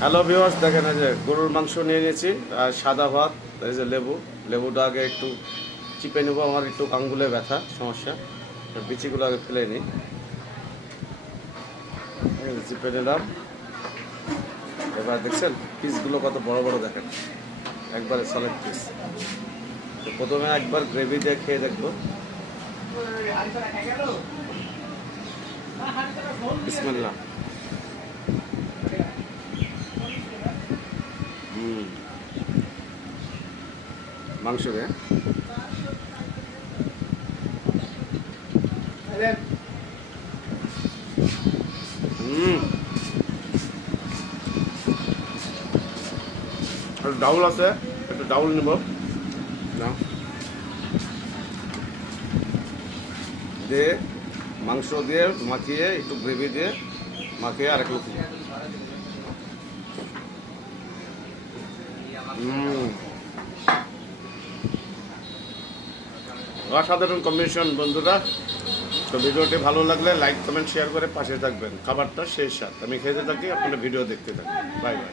Hello viewers, দেখেন এই যে গরুর মাংস নিয়ে নিয়েছি আর সাদা ভাত, এই যে লেবুটা আগে একটু চিপে নেবো। আমার একটু আঙ্গুলে ব্যথা সমস্যা, বিচিগুলো আগে ফেলে নিই। চিপে নিলাম। এবার দেখছেন পিসগুলো কত বড় বড়, দেখেন একবারে সলিড পিস। তো প্রথমে একবার গ্রেভি দিয়ে খেয়ে দেখবো। বিসমিল্লাহ। মাংস দিয়ে ডাউল আছে, একটু ডাউল নেব না দিয়ে মাংস দিয়ে মাখিয়ে, একটু গ্রেভি দিয়ে মাখিয়ে আর একটু অসাধারণ কম্বিনেশন বন্ধুরা। তো ভিডিওটি ভালো লাগলে লাইক কমেন্ট শেয়ার করে পাশে থাকবেন। খাবারটা শেষ স্বাদ, আমি খেতে থাকি, আপনারা ভিডিও দেখতে থাকুন। Bye bye.